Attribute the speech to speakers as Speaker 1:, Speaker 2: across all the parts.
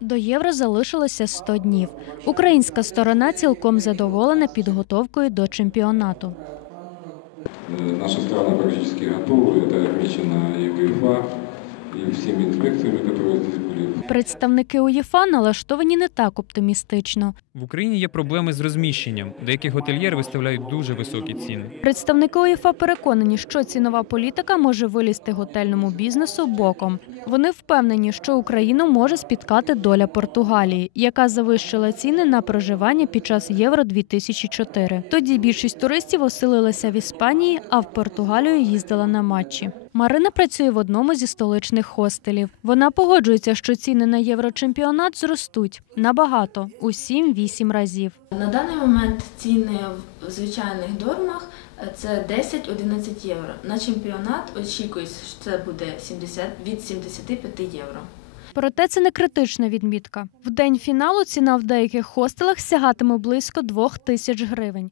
Speaker 1: До євро залишилося 100 днів. Українська сторона цілком задоволена підготовкою до чемпіонату.
Speaker 2: Э, Наши страны практически готовы, это отмечено и УЕФА, и всеми инспекциями, которые здесь были.
Speaker 1: Представники УЄФА налаштовані не так оптимістично.
Speaker 3: В Україні є проблеми з розміщенням. Деякі готельєри виставляють дуже високі ціни.
Speaker 1: Представники УЄФА переконані, що цінова політика може вилізти готельному бізнесу боком. Вони впевнені, що Україну може спіткати доля Португалії, яка завищила ціни на проживання під час Євро 2004. Тоді більшість туристів оселилася в Іспанії, а в Португалію їздила на матчі. Марина працює в одному зі столичних хостелів. Вона погоджується, що ціни на єврочемпіонат зростуть набагато у 7-8 разів.
Speaker 4: На даний момент ціни в звичайних дормах е, це 10-11 євро. На чемпіонат очікується, що це буде 70, від 75 євро.
Speaker 1: Проте це не критична відмітка. В день фіналу ціна в деяких хостелах сягатиме близько двох тисяч гривень.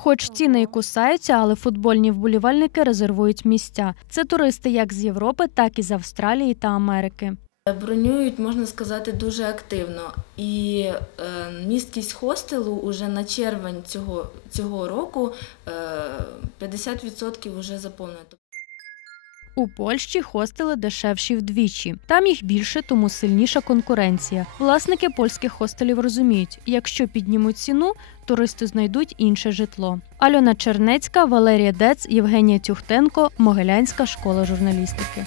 Speaker 1: Хоч ціни і кусаються, але футбольні вболівальники резервують місця. Це туристи як з Європи, так і з Австралії та Америки.
Speaker 4: Бронюють, можна сказати, дуже активно. І е, місткість хостелу уже на червень цього, цього року е, 50% вже заповнено.
Speaker 1: У Польщі хостели дешевші вдвічі. Там їх більше, тому сильніша конкуренція. Власники польських хостелів розуміють, якщо піднімуть ціну, туристи знайдуть інше житло. Альона Чернецька, Валерія Дец, Євгенія Тюхтенко, Могилянська школа журналістики.